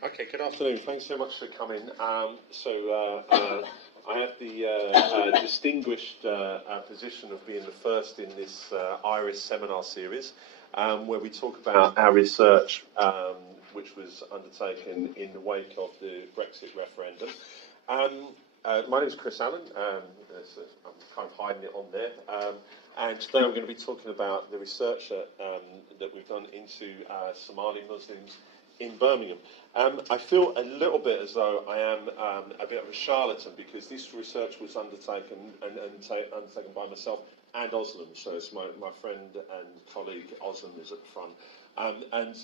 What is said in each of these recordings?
Okay, good afternoon. Thanks so much for coming. I have the distinguished position of being the first in this IRiS Seminar Series, where we talk about our research, which was undertaken in the wake of the Brexit referendum. My name is Chris Allen. I'm kind of hiding it on there. And today I'm going to be talking about the research that we've done into Somali Muslims in Birmingham. I feel a little bit as though I am a bit of a charlatan because this research was undertaken by myself and Oslam. So it's my friend and colleague Oslam is at the front. And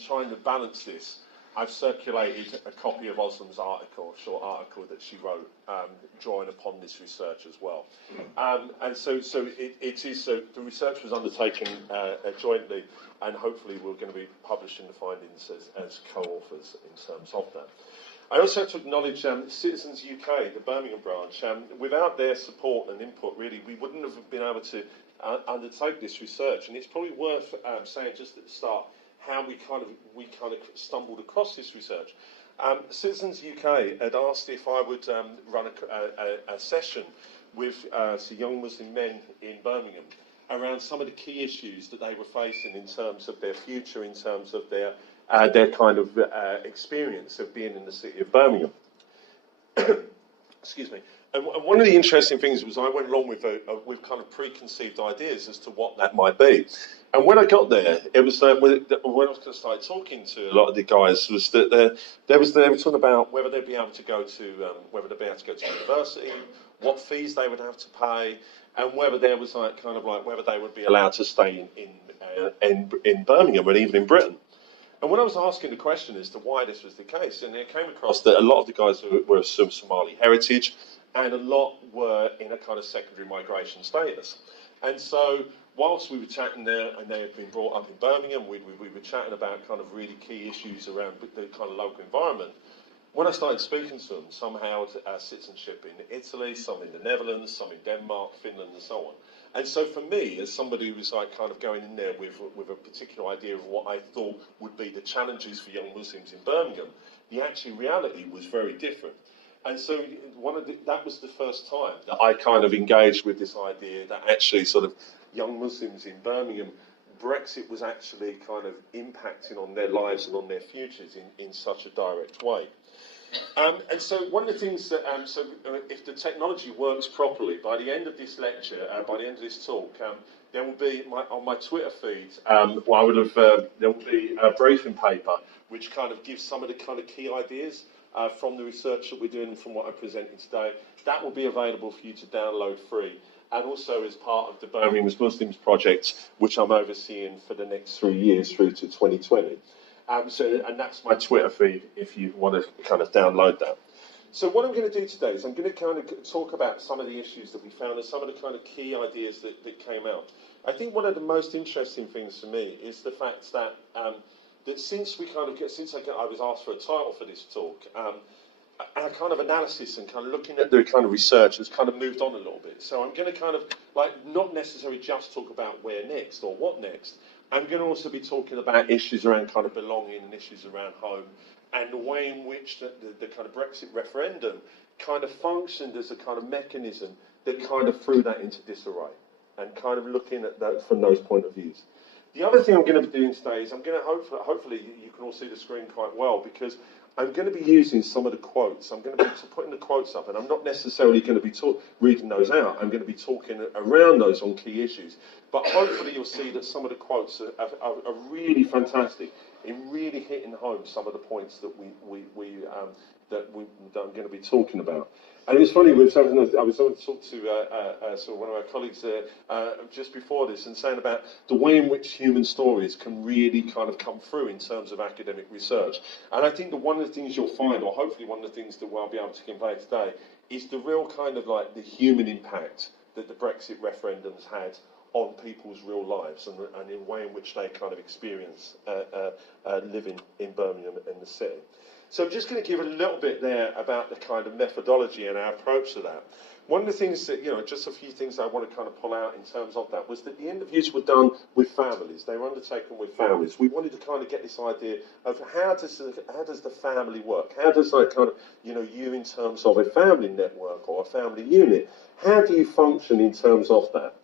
trying to balance this, I've circulated a copy of Oslam's article, a short article that she wrote, drawing upon this research as well. The research was undertaken jointly, and hopefully we're going to be publishing the findings as co-authors in terms of that. I also have to acknowledge Citizens UK, the Birmingham branch. Without their support and input, really, we wouldn't have been able to undertake this research. And it's probably worth saying just at the start how we kind of stumbled across this research. Citizens UK had asked if I would run a session with some young Muslim men in Birmingham around some of the key issues that they were facing in terms of their future, in terms of their kind of experience of being in the city of Birmingham. Excuse me. And one of the interesting things was I went along with kind of preconceived ideas as to what that might be. And when I got there, it was when I was going to start talking to a lot of the guys, was that they were talking about whether they'd be able to go to university, what fees they would have to pay, and whether there was whether they would be allowed to stay in Birmingham and even in Britain. And when I was asking the question as to why this was the case, and it came across that a lot of the guys were of some Somali heritage, and a lot were in a kind of secondary migration status. And so, whilst we were chatting there, and they had been brought up in Birmingham, we were chatting about kind of really key issues around the kind of local environment. When I started speaking to them, some held citizenship in Italy, some in the Netherlands, some in Denmark, Finland, and so on. And so for me, as somebody who was kind of going in there with a particular idea of what I thought would be the challenges for young Muslims in Birmingham, the actual reality was very different. And so that was the first time that I kind of engaged with this idea that actually sort of young Muslims in Birmingham, Brexit was actually kind of impacting on their lives and on their futures in such a direct way. And so one of the things that, if the technology works properly, by the end of this lecture, by the end of this talk, there will be, on my Twitter feed, there will be a briefing paper which kind of gives some of the kind of key ideas from the research that we're doing and from what I'm presenting today. That will be available for you to download free, and also as part of the Birmingham Muslims project, which I'm overseeing for the next 3 years through to 2020. And that's my Twitter feed if you want to kind of download that. So what I'm going to do today is I'm going to kind of talk about some of the issues that we found and some of the kind of key ideas that came out. I think one of the most interesting things for me is the fact that since I was asked for a title for this talk, our kind of analysis and kind of looking at the kind of research has kind of moved on a little bit. So I'm going to kind of not necessarily just talk about where next or what next. I'm going to also be talking about issues around kind of belonging and issues around home and the way in which the kind of Brexit referendum kind of functioned as a kind of mechanism that kind of threw that into disarray and kind of looking at that from those point of views. The other thing I'm going to be doing today is I'm going to hopefully you can all see the screen quite well because I'm going to be using some of the quotes. I'm going to be putting the quotes up, and I'm not necessarily going to be reading those out. I'm going to be talking around those on key issues. But hopefully you'll see that some of the quotes are really fantastic in really hitting home some of the points that I'm going to be talking about. And it was funny, I was on to talk to one of our colleagues just before this and saying about the way in which human stories can really kind of come through in terms of academic research. And I think that one of the things you'll find, or hopefully one of the things that we'll be able to convey today, is the real kind of the human impact that the Brexit referendums had on people's real lives and in the way in which they kind of experience living in Birmingham and the city. So I'm just going to give a little bit there about the kind of methodology and our approach to that. One of the things that, just a few things I want to kind of pull out in terms of that was that the interviews were done with families. They were undertaken with families. We wanted to kind of get this idea of how does the family work? How does that kind of, you in terms of a family network or a family unit, how do you function in terms of that?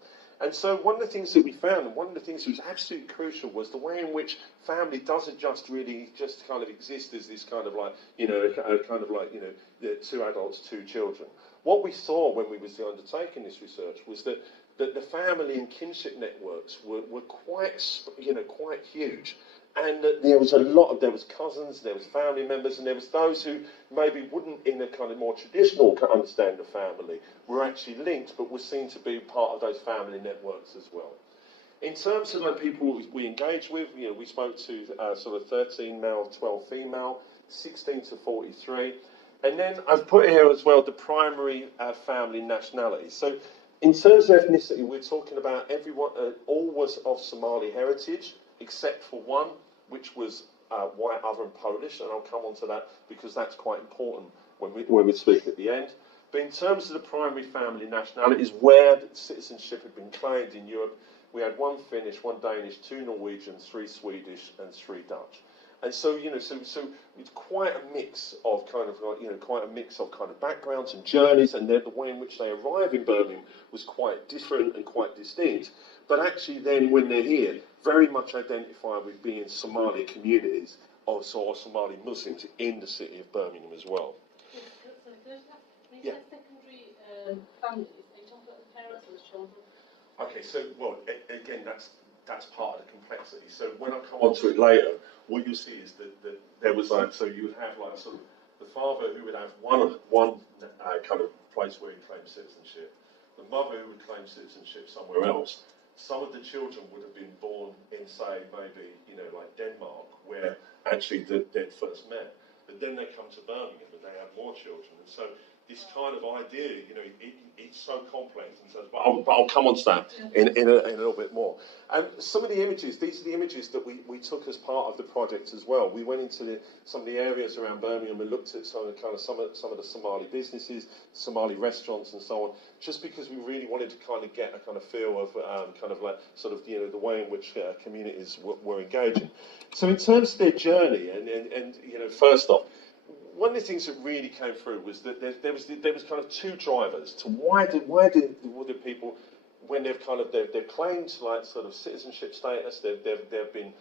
And so one of the things that we found, and one of the things that was absolutely crucial, was the way in which family doesn't just kind of exist as this kind of like, two adults, two children. What we saw when we was undertaking this research was that the family and kinship networks were quite huge. And there was there was cousins, there was family members, and there was those who maybe wouldn't, in a kind of more traditional understanding of family, were actually linked, but were seen to be part of those family networks as well. In terms of the people we engaged with, we spoke to sort of 13 male, 12 female, 16 to 43. And then I've put here as well the primary family nationality. So in terms of ethnicity, we're talking about everyone, all was of Somali heritage, except for one, which was white, other and Polish, and I'll come on to that because that's quite important when we speak at the end. But in terms of the primary family nationalities, where citizenship had been claimed in Europe, we had one Finnish, one Danish, two Norwegians, three Swedish, and three Dutch. And so, so it's quite a mix of kind of backgrounds and journeys, and then the way in which they arrive in Birmingham was quite different and quite distinct. But actually then, when they're here, very much identify with being Somali communities or Somali Muslims in the city of Birmingham as well. Yeah. Secondary families, are you talking about the parents or the children? Okay, so, well, again, that's part of the complexity. So when I come on to it later, what you'll see is that there was so you would have sort of the father who would have one kind of place where he claimed citizenship, the mother who would claim citizenship somewhere else. Some of the children would have been born in, say, maybe, like Denmark, where actually they'd first met. But then they come to Birmingham and they have more children. And so this kind of idea, it's so complex. And so, but I'll come on to that in a little bit more. And some of the images, these are the images that we took as part of the project as well. We went into some of the areas around Birmingham and looked at some of the Somali businesses, Somali restaurants and so on, just because we really wanted to kind of get a kind of feel of the way in which communities were engaging. So in terms of their journey, and first off, one of the things that really came through was that there was kind of two drivers to why did people, when they've claimed sort of citizenship status, they've been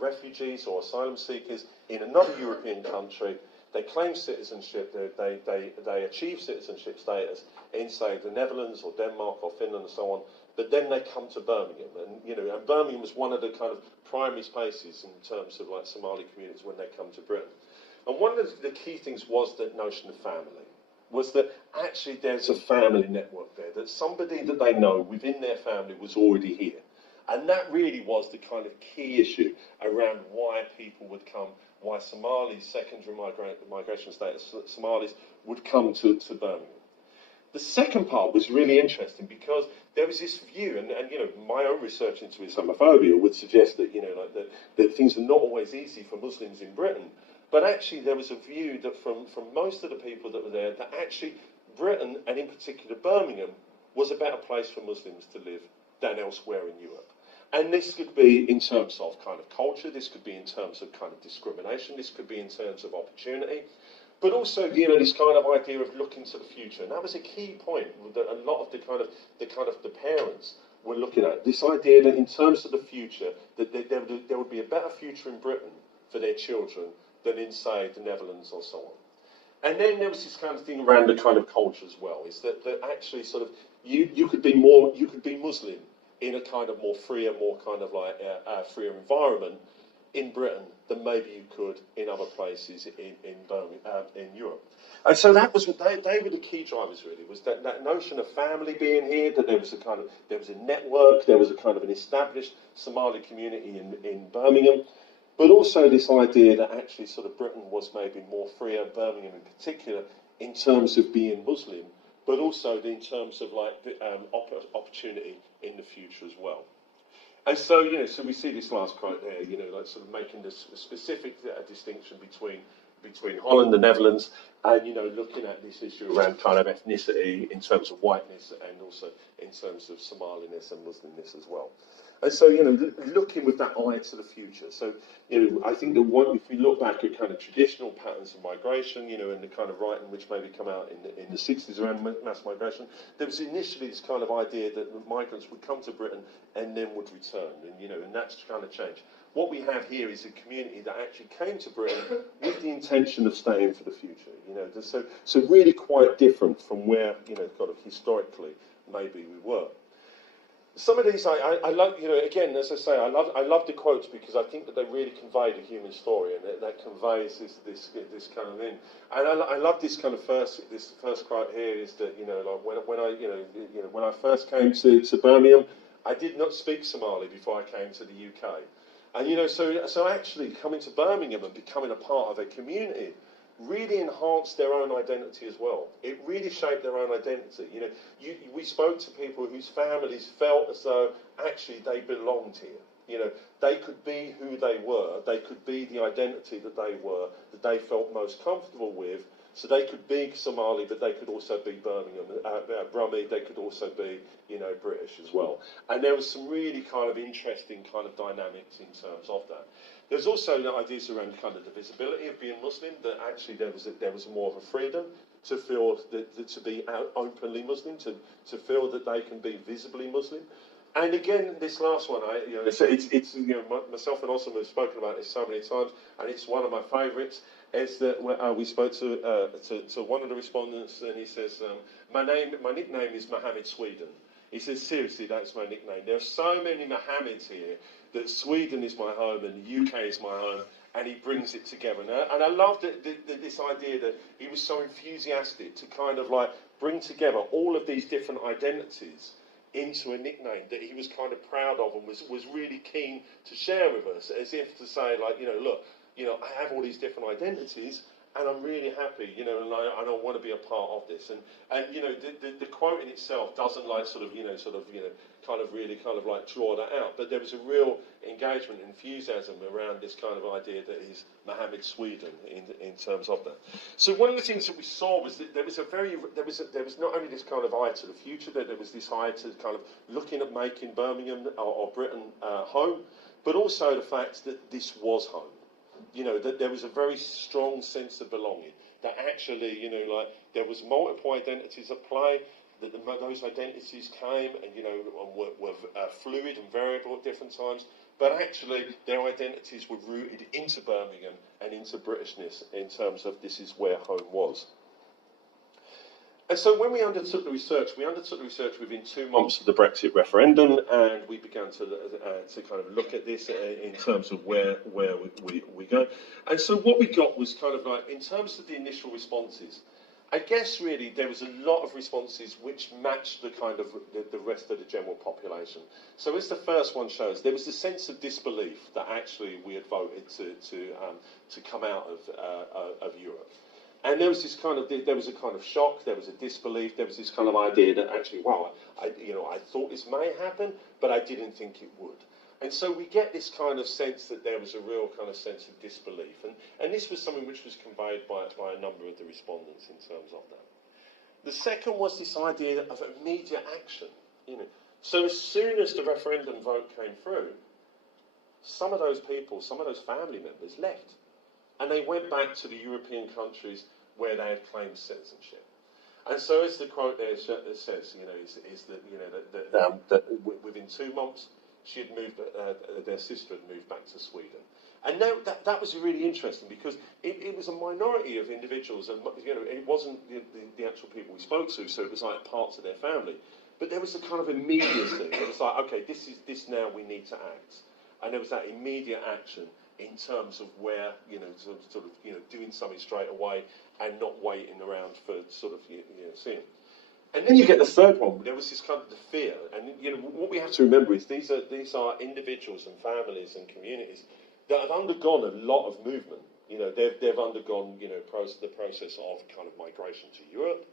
refugees or asylum seekers in another European country. They claim citizenship, they achieve citizenship status in, say, the Netherlands or Denmark or Finland and so on, but then they come to Birmingham. And Birmingham was one of the kind of primary spaces in terms of Somali communities when they come to Britain. And one of the key things was the notion of family, was that actually there's a family network there, that somebody that they know within their family was already here. And that really was the kind of key issue around why people would come, why Somalis, secondary migration status Somalis, would come to Birmingham. The second part was really interesting because there was this view, and my own research into Islamophobia would suggest that, that things are not always easy for Muslims in Britain. But actually there was a view that from most of the people that were there, that actually Britain, and in particular Birmingham, was a better place for Muslims to live than elsewhere in Europe. And this could be in terms of kind of culture, this could be in terms of kind of discrimination, this could be in terms of opportunity, but also, this kind of idea of looking to the future. And that was a key point that a lot of the parents were looking at. This idea that in terms of the future, that there would be a better future in Britain for their children than in, say, the Netherlands or so on. And then there was this kind of thing around the kind of culture as well, is that actually sort of you could be Muslim in a kind of more freer, more kind of freer environment in Britain than maybe you could in other places in Birmingham, in Europe. And so that was they were the key drivers really, was that notion of family being here, that there was a network, there was a kind of an established Somali community in Birmingham. But also this idea that actually sort of Britain was maybe more freer, Birmingham in particular, in terms of being Muslim, but also in terms of like the, opportunity in the future as well. And so, you know, so we see this last quote there, you know, like sort of making this specific distinction between Holland, the Netherlands, and, you know, looking at this issue around kind of ethnicity in terms of whiteness and also in terms of Somaliness and Muslimness as well. And so, you know, looking with that eye to the future. So, you know, I think that if we look back at kind of traditional patterns of migration, you know, and the kind of writing which maybe come out in the 60s around mass migration, there was initially this kind of idea that migrants would come to Britain and then would return, and, you know, and that's kind of changed. What we have here is a community that actually came to Britain with the intention of staying for the future, you know, so really quite different from where, you know, kind of historically maybe we were. Some of these I love, you know, again, as I say, I love the quotes because I think that they really convey the human story, and that conveys this kind of thing. And I love this kind of first quote here is that, you know, like when I first came to Birmingham, I did not speak Somali before I came to the UK. And, you know, so actually coming to Birmingham and becoming a part of a community really enhanced their own identity as well. It really shaped their own identity. You know, we spoke to people whose families felt as though actually they belonged here. You know, they could be who they were. They could be the identity that they were, that they felt most comfortable with. So they could be Somali, but they could also be Birmingham, Brummie. They could also be, you know, British as well. And there was some really kind of interesting kind of dynamics in terms of that. There's also ideas around kind of the visibility of being Muslim, that actually there was more of a freedom to feel that to be openly Muslim, to feel that they can be visibly Muslim. And again, this last one, you know, it's you know, myself and Osman have spoken about this so many times, and it's one of my favourites. Is that we spoke to one of the respondents, and he says, my nickname is Mohammed Sweden. He says, seriously, that's my nickname. There are so many Mohammeds here that Sweden is my home and the UK is my home, and he brings it together. And I love this idea that he was so enthusiastic to kind of like bring together all of these different identities into a nickname that he was kind of proud of and was really keen to share with us, as if to say, like, you know, look, you know, I have all these different identities, and I'm really happy, you know, and I want to be a part of this. And you know, the quote in itself doesn't like kind of really kind of like draw that out, but there was a real engagement, enthusiasm around this kind of idea that he's Mohammed Sweden in terms of that. So one of the things that we saw was that there was not only this kind of eye to the future, that there was this eye to kind of looking at making Birmingham or Britain home, but also the fact that this was home. You know, that there was a very strong sense of belonging, that actually, you know, like there was multiple identities at play, that those identities came and, you know, were fluid and variable at different times, but actually their identities were rooted into Birmingham and into Britishness in terms of this is where home was. And so when we undertook the research within 2 months of the Brexit referendum, and we began to kind of look at this in terms of where we go. And so what we got was kind of like, in terms of the initial responses, I guess really there was a lot of responses which matched the kind of the rest of the general population. So as the first one shows, there was a sense of disbelief that actually we had voted to come out of Europe. And there was a kind of shock, there was a disbelief, there was this kind of idea that actually, wow, I thought this may happen, but I didn't think it would. And so we get this kind of sense that there was a real kind of sense of disbelief. And this was something which was conveyed by a number of the respondents in terms of that. The second was this idea of immediate action. You know, so as soon as the referendum vote came through, some of those people, some of those family members left. And they went back to the European countries where they had claimed citizenship. And so, as the quote there says, you know, is that, you know, that within 2 months, she had moved, their sister had moved back to Sweden. And that was really interesting because it was a minority of individuals, and, you know, it wasn't the actual people we spoke to, so it was like parts of their family. But there was a kind of immediacy. It was like, okay, this now we need to act. And there was that immediate action in terms of where, you know, sort of, you know, doing something straight away and not waiting around for sort of, you know, seeing. And then you get the third one. There was this kind of the fear, and, you know, what we have to remember is these are individuals and families and communities that have undergone a lot of movement. You know, they've undergone, you know, the process of kind of migration to Europe.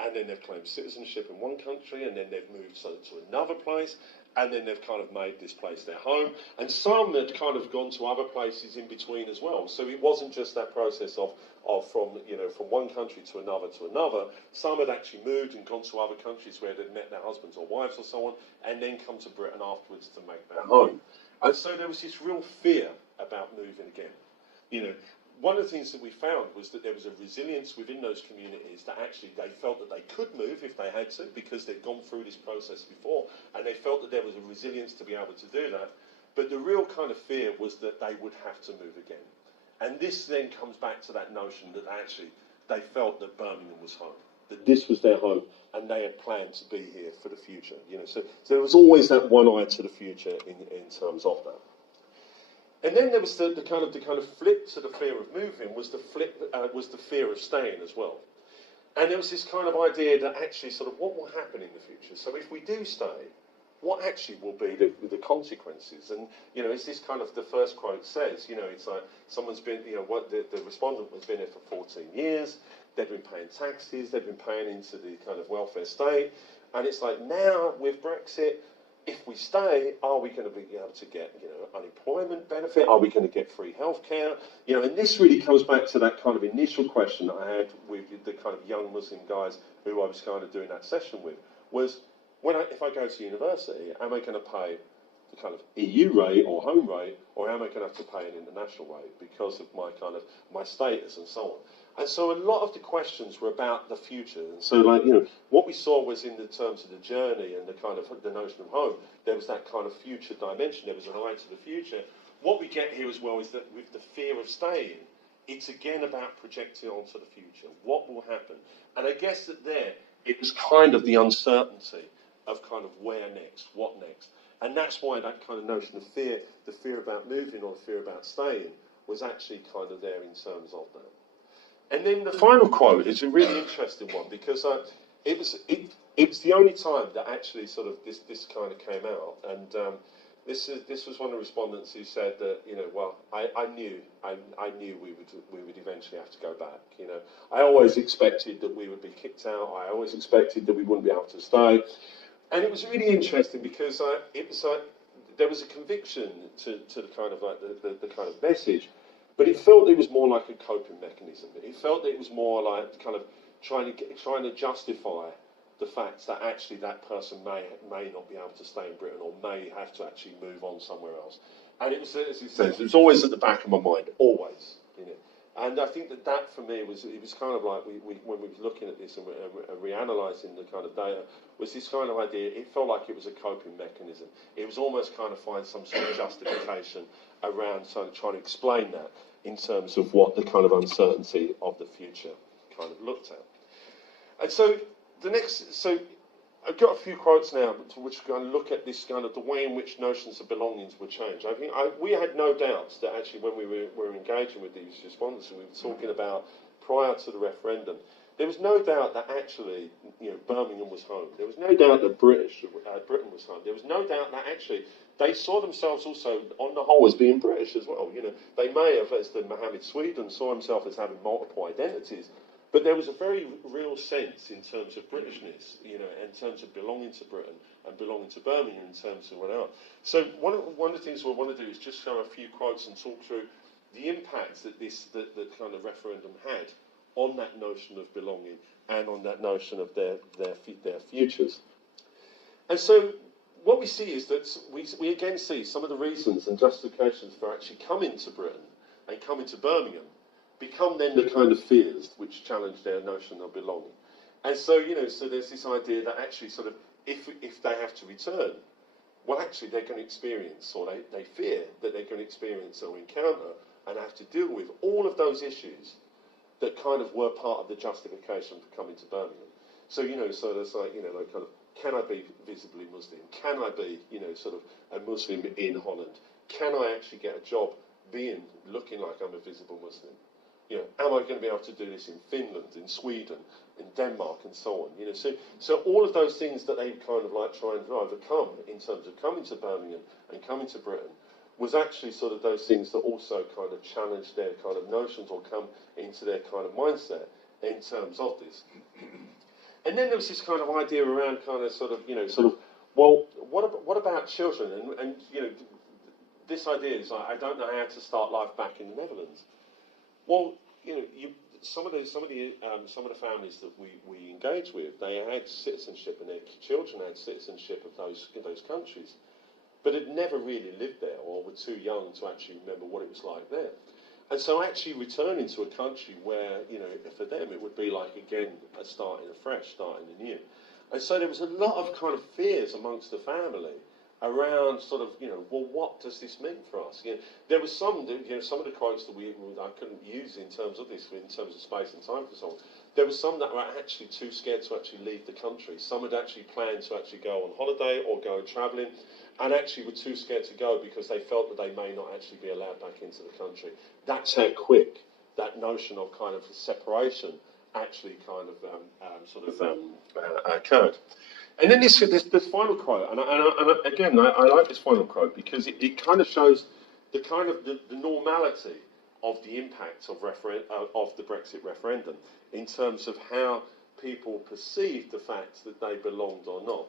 and then they've claimed citizenship in one country, and then they've moved to another place, and then they've kind of made this place their home. And some had kind of gone to other places in between as well. So it wasn't just that process of from one country to another. Some had actually moved and gone to other countries where they'd met their husbands or wives or so on, and then come to Britain afterwards to make their home. And so there was this real fear about moving again. You know, one of the things that we found was that there was a resilience within those communities that actually they felt that they could move if they had to, because they'd gone through this process before, and they felt that there was a resilience to be able to do that. But the real kind of fear was that they would have to move again. And this then comes back to that notion that actually they felt that Birmingham was home, that this was their home, and they had planned to be here for the future. You know, so there was always that one eye to the future in terms of that. And then there was the kind of flip to the fear of moving was the fear of staying as well. And there was this kind of idea that actually sort of what will happen in the future. So if we do stay, what actually will be the consequences? And, you know, it's this kind of, the first quote says, you know, it's like someone's been, you know, what the respondent has been here for 14 years, they've been paying taxes, they've been paying into the kind of welfare state, and it's like now with Brexit, if we stay, are we going to be able to get, you know, unemployment benefit? Are we going to get free healthcare? You know, and this really comes back to that kind of initial question that I had with the kind of young Muslim guys who I was kind of doing that session with, was if I go to university, am I going to pay the kind of EU rate or home rate, or am I going to have to pay an international rate because of my status and so on? And so a lot of the questions were about the future. And so, like, you know, what we saw was in the terms of the journey and the kind of the notion of home, there was that kind of future dimension. There was an eye to the future. What we get here as well is that with the fear of staying, it's again about projecting onto the future. What will happen? And I guess that there, it was kind of the uncertainty of kind of where next, what next. And that's why that kind of notion of fear, the fear about moving or the fear about staying, was actually kind of there in terms of that. And then the final quote is a really interesting one, because it was the only time that actually sort of this kind of came out. And this was one of the respondents who said that, you know, well, I knew we would eventually have to go back. You know, I always expected that we would be kicked out. I always expected that we wouldn't be able to stay. And it was really interesting because there was a conviction to the kind of like the kind of message. But it felt it was more like a coping mechanism. It felt that it was more like kind of trying to justify the fact that actually that person may not be able to stay in Britain or may have to actually move on somewhere else. And it was, as he says, it was always at the back of my mind, always. You know. And I think that for me was kind of like when we were looking at this and reanalyzing the kind of data, was this kind of idea. It felt like it was a coping mechanism. It was almost kind of find some sort of justification around sort of trying to explain that in terms of what the kind of uncertainty of the future kind of looked at. And so I've got a few quotes now to which we're going to look at this kind of the way in which notions of belongings would change. I think we had no doubts that actually when we were engaging with these respondents and we were talking about prior to the referendum, there was no doubt that actually, you know, Birmingham was home. There was no doubt that Britain was home. There was no doubt that actually they saw themselves also, on the whole, as being British as well. You know, they may have, as the Mohammed Sweden, saw himself as having multiple identities, but there was a very real sense in terms of Britishness, you know, in terms of belonging to Britain and belonging to Birmingham in terms of whatever. So one of the things we want to do is just show a few quotes and talk through the impacts that that kind of referendum had on that notion of belonging and on that notion of their futures. And so what we see is that we again see some of the reasons and justifications for actually coming to Britain and coming to Birmingham become then the kind of fears which challenge their notion of belonging. And so, you know, so there's this idea that actually sort of if they have to return, well, actually they're going to experience, or they fear that they're going to experience or encounter and have to deal with all of those issues that kind of were part of the justification for coming to Birmingham. So, you know, so there's like, you know, like kind of, can I be visibly Muslim? Can I be, you know, sort of a Muslim in Holland? Can I actually get a job looking like I'm a visible Muslim? You know, am I going to be able to do this in Finland, in Sweden, in Denmark, and so on? You know, so all of those things that they kind of like try and overcome in terms of coming to Birmingham and coming to Britain was actually sort of those things that also kind of challenge their kind of notions or come into their kind of mindset in terms of this. And then there was this kind of idea around kind of sort of, well, what about children? And this idea is like, I don't know how to start life back in the Netherlands. Well, some of the families that we engage with, they had citizenship, and their children had citizenship of those countries, but had never really lived there or were too young to actually remember what it was like there. And so actually returning to a country where, for them it would be like, again, starting afresh, starting anew. And so there was a lot of kind of fears amongst the family around sort of, well, what does this mean for us? There was some of the quotes that I couldn't use in terms of this, in terms of space and time for so on. There were some that were actually too scared to actually leave the country. Some had actually planned to actually go on holiday or go travelling, and actually were too scared to go because they felt that they may not actually be allowed back into the country. That's how quick that notion of kind of separation actually kind of occurred. And then this final quote, and again, I like this final quote because it kind of shows the kind of the normality of the impact of the Brexit referendum in terms of how people perceived the fact that they belonged or not.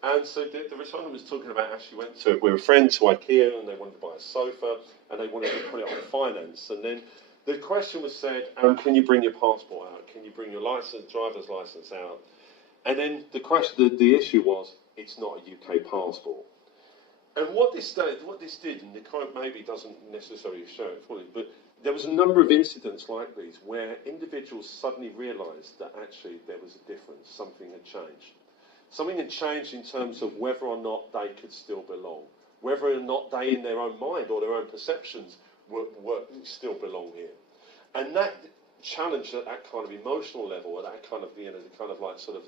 And so the respondent was talking about how she went with a friend to IKEA, and they wanted to buy a sofa, and they wanted to put it on finance. And then the question was said, can you bring your passport out? Can you bring your driver's license out? And then the issue was, it's not a UK passport. And what this did, and the quote maybe doesn't necessarily show it fully, but there was a number of incidents like these where individuals suddenly realised that actually there was a difference, something had changed. Something had changed in terms of whether or not they could still belong, whether or not they, in their own mind or their own perceptions, were still belong here. And that challenge at that kind of emotional level, at that kind of, the kind of like sort of,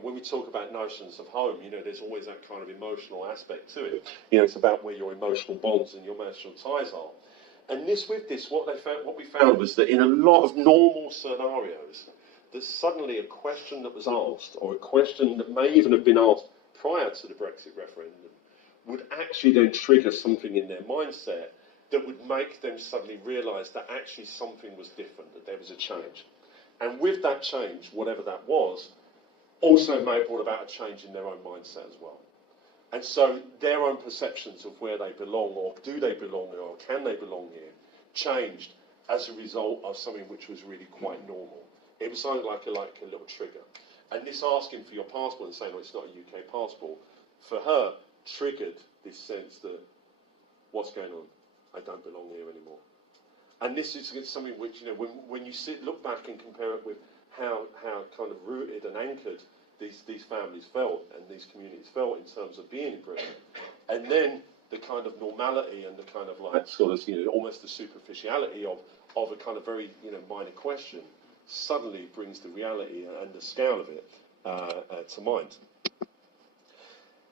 when we talk about notions of home, there's always that kind of emotional aspect to it. It's about where your emotional bonds and your emotional ties are. And what we found was that in a lot of normal scenarios, that suddenly a question that was asked, or a question that may even have been asked prior to the Brexit referendum, would actually then trigger something in their mindset that would make them suddenly realise that actually something was different, that there was a change. And with that change, whatever that was, also may have brought about a change in their own mindset as well. And so their own perceptions of where they belong, or do they belong here, or can they belong here, changed as a result of something which was really quite normal. It was something like a little trigger. And this asking for your passport and saying, oh, it's not a UK passport, for her, triggered this sense that, what's going on? I don't belong here anymore. And this is something which, when you look back and compare it with how kind of rooted and anchored these families felt and these communities felt in terms of being in Britain, and then the kind of normality and the kind of like sort of, almost the superficiality of a kind of very, minor question, suddenly brings the reality and the scale of it to mind.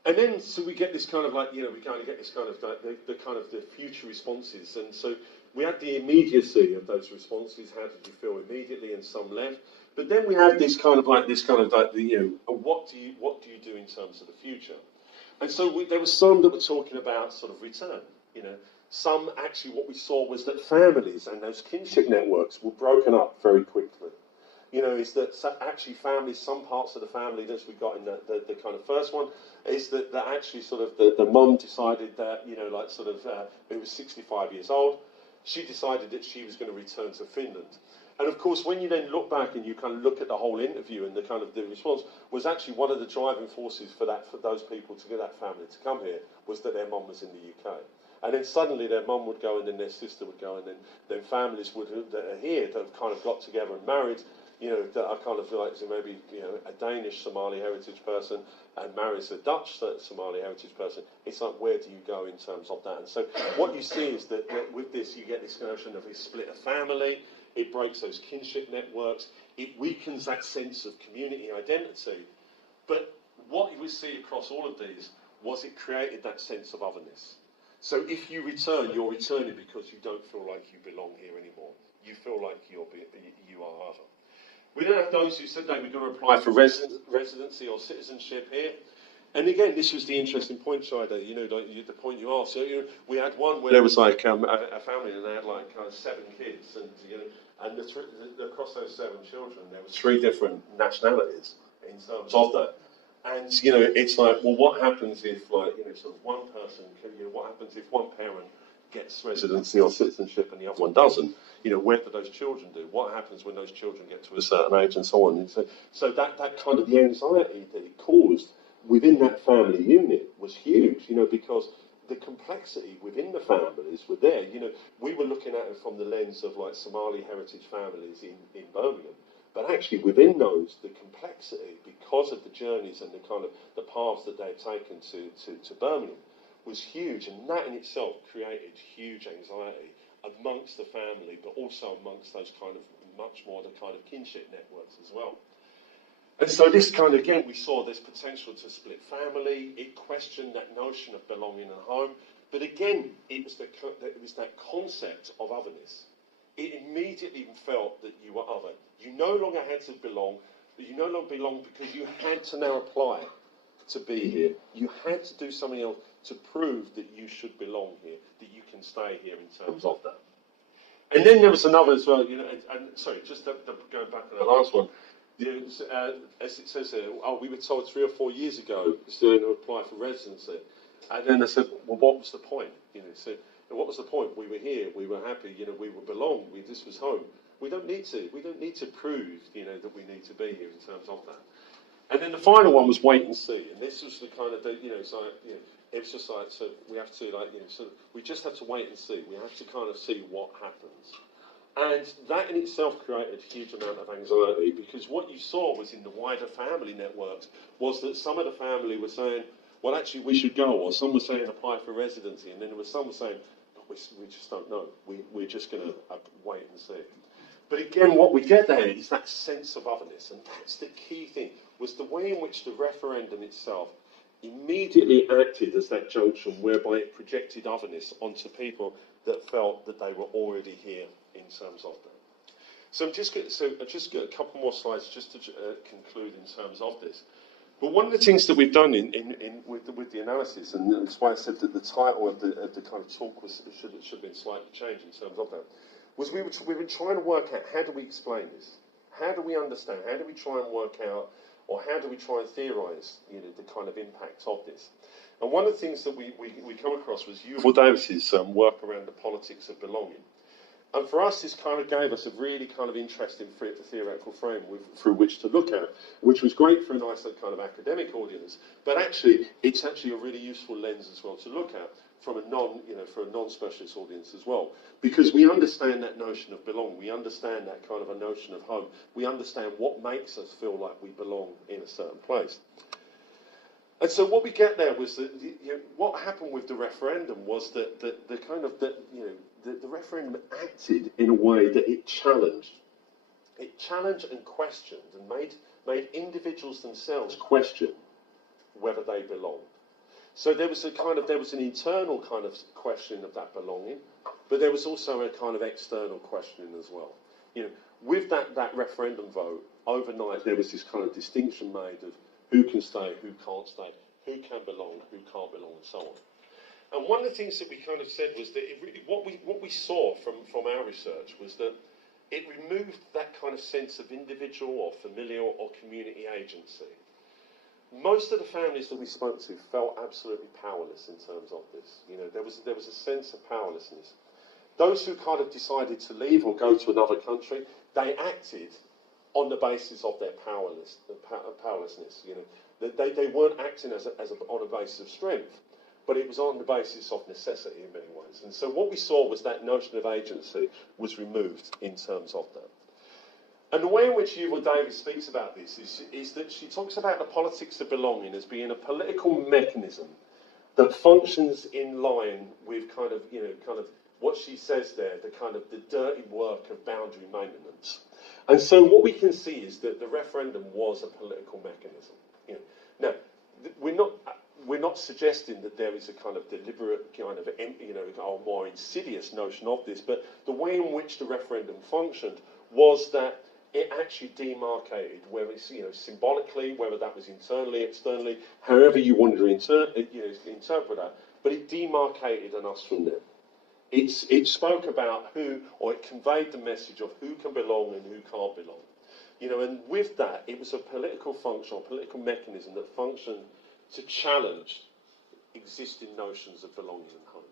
And then, so we get this kind of like, we kind of get this kind of the kind of the future responses. And so we had the immediacy of those responses. How did you feel immediately? And some left. But then we have this kind of like what do you do in terms of the future? And so there were some that were talking about sort of return. Some actually what we saw was that families and those kinship networks were broken up very quickly. Is that actually families, some parts of the family that we got in the kind of first one, is that actually sort of the mum decided that, who was 65 years old, she decided that she was going to return to Finland. And of course, when you then look back and you kind of look at the whole interview and the kind of the response, was actually one of the driving forces for those people to get that family to come here was that their mum was in the UK. And then suddenly their mum would go and then their sister would go and then families that are here that have kind of got together and married, that are kind of like maybe, a Danish Somali heritage person and marries a Dutch Somali heritage person. It's like, where do you go in terms of that? And so what you see is that with this, you get this notion of a split of family. It breaks those kinship networks. It weakens that sense of community identity. But what you would see across all of these was it created that sense of otherness. So if you return, you're returning because you don't feel like you belong here anymore. You feel like you are other. We don't have those who said that we're going to apply for residency or citizenship here. And again, this was the interesting point, Shida, the point you asked. So, we had one where there was like a family and they had like kind of 7 kids, and across those 7 children, there was 3 different nationalities in terms of that. And, you know, it's like, well, what happens if, like, you know, sort of one person, you know, what happens if one parent gets residency or citizenship and the other one doesn't? You know, where do those children do? What happens when those children get to a certain age and so on? And so that kind of the anxiety that it caused within that family unit was huge, you know, because the complexity within the families were there. You know, we were looking at it from the lens of, like, Somali heritage families in Birmingham. But actually, within those, the complexity, because of the journeys and the kind of the paths that they've taken to Birmingham, was huge, and that in itself created huge anxiety amongst the family, but also amongst those kind of much more the kind of kinship networks as well. And so this kind of, again, we saw this potential to split family. It questioned that notion of belonging and home, but again, it was that concept of otherness. It immediately felt that you were other. You no longer had to belong, but you no longer belonged because you had to now apply to be here. You had to do something else to prove that you should belong here, that you can stay here in terms of that. And then there was another as well, you know, and sorry, just going back to the last one, you know, as it says here, oh, we were told 3 or 4 years ago to apply for residency. And then they said, well, what was the point? You know, so what was the point? We were here, we were happy, you know, we were belonged, this was home. We don't need to prove, you know, that we need to be here in terms of that. And then the final one was wait and see. And this was the kind of, you know, so, you know, it was just like, so we have to, like, you know, so we just have to wait and see. We have to kind of see what happens. And that in itself created a huge amount of anxiety, because what you saw was in the wider family networks was that some of the family were saying, well, actually, we should go, or some were saying apply for residency, and then there was some were saying, we just don't know. We're just going to wait and see. But again, what we get there is that sense of otherness, and that's the key thing, was the way in which the referendum itself immediately acted as that junction whereby it projected otherness onto people that felt that they were already here in terms of that. So I've just got a couple more slides just to conclude in terms of this. But one of the things that we've done with the analysis, and that's why I said that the title of the kind of talk should have been slightly changed in terms of that, was we were trying to work out how do we explain this? How do we understand? How do we try and work out, or how do we try and theorise, you know, the kind of impact of this? And one of the things that we come across was Yuval Davis's work around the politics of belonging. And for us, this kind of gave us a really kind of interesting theoretical frame through which to look at, which was great for a nice kind of academic audience. But actually, it's actually a really useful lens as well to look at from a non-specialist audience as well, because we understand that notion of belonging. We understand that kind of a notion of home. We understand what makes us feel like we belong in a certain place. And so what we get there was that what happened with the referendum was that the referendum acted in a way that it challenged and questioned and made individuals themselves question whether they belonged. So there was an internal kind of questioning of that belonging, but there was also a kind of external questioning as well. You know, with that referendum vote, overnight there was this kind of distinction made of who can stay, who can't stay, who can belong, who can't belong, and so on. And one of the things that we kind of said was that what we saw from our research was that it removed that kind of sense of individual or familial or community agency. Most of the families that we spoke to felt absolutely powerless in terms of this. You know, there was a sense of powerlessness. Those who kind of decided to leave or go to another country, they acted on the basis of their powerlessness. You know, they weren't acting on a basis of strength, but it was on the basis of necessity in many ways. And so what we saw was that notion of agency was removed in terms of that. And the way in which Yuval Davis speaks about this is that she talks about the politics of belonging as being a political mechanism that functions in line with kind of what she says there, the dirty work of boundary maintenance. And so what we can see is that the referendum was a political mechanism. You know, now, we're not suggesting that there is a kind of deliberate kind of, or more insidious notion of this, but the way in which the referendum functioned was that it actually demarcated, whether it's, you know, symbolically, whether that was internally, externally, however you want to interpret that, but it demarcated us from them. It spoke about who, or it conveyed the message of who can belong and who can't belong. You know, and with that, it was a political function, or political mechanism that functioned to challenge existing notions of belonging and home.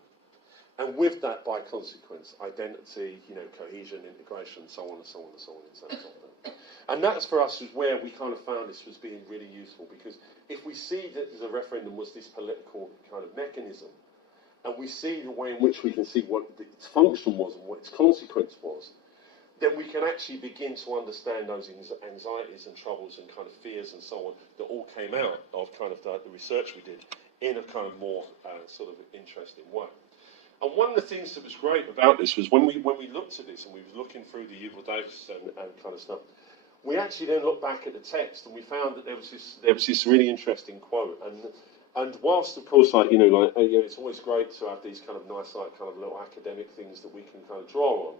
And with that, by consequence, identity, you know, cohesion, integration, so on and so on and so on in terms of that. And that's for us is where we kind of found this was being really useful, because if we see that the referendum was this political kind of mechanism, and we see the way in which we can see what its function was and what its consequence was, then we can actually begin to understand those anxieties and troubles and kind of fears and so on that all came out of kind of the research we did in a kind of more sort of interesting way. And one of the things that was great about this was when we looked at this and we were looking through the Yuval Davis and kind of stuff, we actually then looked back at the text and we found that there was this really interesting quote. And whilst of course, like, it's always great to have these kind of nice, like, kind of little academic things that we can kind of draw on.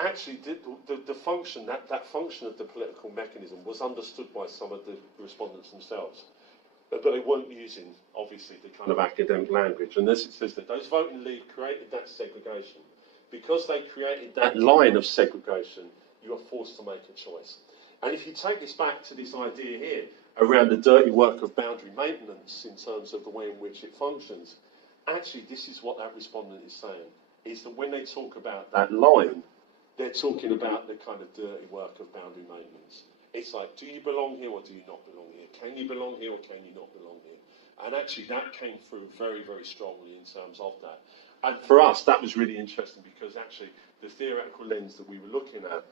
Actually, the function, that function of the political mechanism was understood by some of the respondents themselves. But they weren't using, obviously, the kind of academic language. And this, it says that those voting leave created that segregation. Because they created that line of segregation, you are forced to make a choice. And if you take this back to this idea here around the dirty work of boundary maintenance in terms of the way in which it functions, actually, this is what that respondent is saying, is that when they talk about that line, they're talking about the kind of dirty work of boundary maintenance. It's like, do you belong here or do you not belong here? Can you belong here or can you not belong here? And actually that came through very, very strongly in terms of that. And for us, that was really interesting because actually the theoretical lens that we were looking at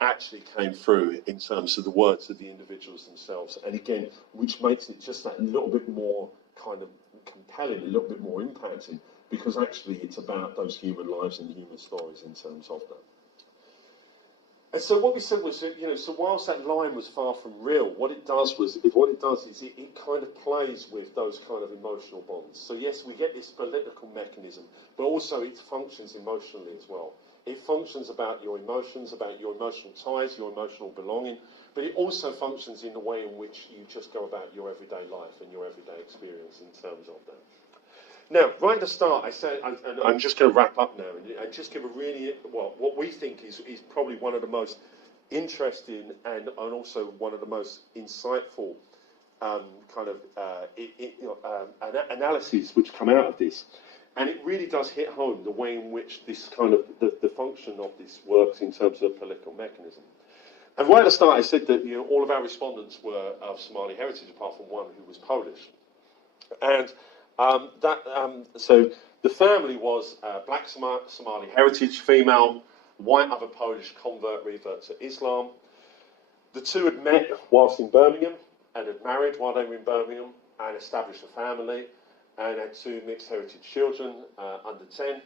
actually came through in terms of the words of the individuals themselves. And again, which makes it just that little bit more kind of compelling, a little bit more impacting, because actually it's about those human lives and human stories in terms of that. And so what we said was that, so whilst that line was far from real, what it does is it kind of plays with those kind of emotional bonds. So yes, we get this political mechanism, but also it functions emotionally as well. It functions about your emotions, about your emotional ties, your emotional belonging, but it also functions in the way in which you just go about your everyday life and your everyday experience in terms of that. Now, right at the start, I said, and I'm just going to wrap up now and just give a really, what we think is probably one of the most interesting and also one of the most insightful analyses which come out of this. And it really does hit home the way in which this kind of, the function of this works in terms of political mechanism. And right at the start, I said that all of our respondents were of Somali heritage, apart from one who was Polish. And so the family was black Somali heritage, female, white other Polish revert to Islam. The two had met whilst in Birmingham and had married while they were in Birmingham and established a family and had two mixed heritage children under 10.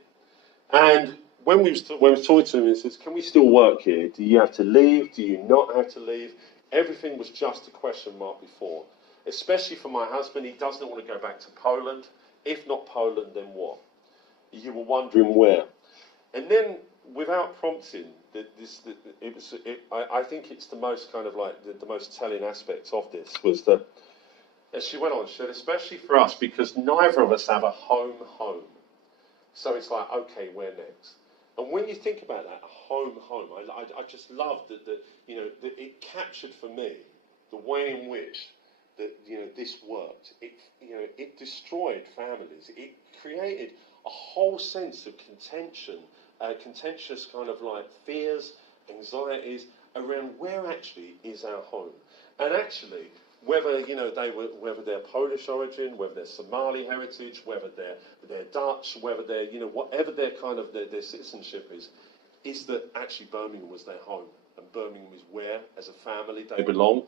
And when we was talking to him, he says, can we still work here? Do you have to leave? Do you not have to leave? Everything was just a question mark before. Especially for my husband, he doesn't want to go back to Poland. If not Poland, then what? You were wondering where. And then, without prompting, I think it's the most kind of like the most telling aspect of this was that, as she went on, she said, especially for us, because neither of us have a home. So it's like, okay, where next? And when you think about that, home, I just love that it captured for me the way in which that this worked. It destroyed families. It created a whole sense of contention, contentious kind of like fears, anxieties around where actually is our home, and actually whether whether they're Polish origin, whether they're Somali heritage, whether they're Dutch, whether they're whatever their kind of their citizenship is that actually Birmingham was their home, and Birmingham is where as a family they belong.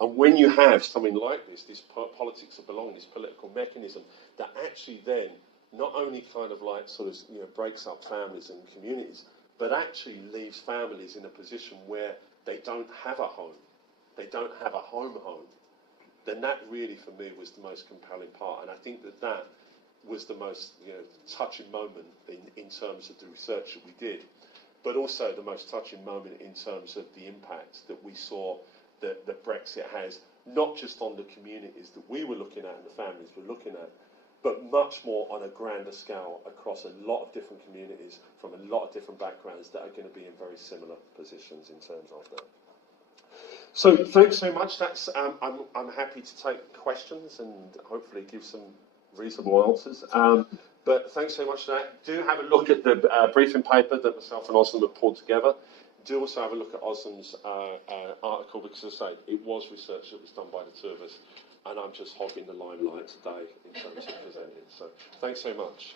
And when you have something like this politics of belonging, this political mechanism that actually then not only kind of like sort of breaks up families and communities, but actually leaves families in a position where they don't have a home, they don't have a home, then that really for me was the most compelling part. And I think that was the most touching moment in terms of the research that we did, but also the most touching moment in terms of the impact that we saw that Brexit has, not just on the communities that we were looking at and the families we're looking at, but much more on a grander scale across a lot of different communities from a lot of different backgrounds that are going to be in very similar positions in terms of that. So thanks so much. That's I'm happy to take questions and hopefully give some reasonable answers. But thanks so much for that. Do have a look at the briefing paper that myself and Oslam have pulled together. Do also have a look at Oslam's article, because as I say, it was research that was done by the two of us, and I'm just hogging the limelight today in terms of presenting. So thanks so much.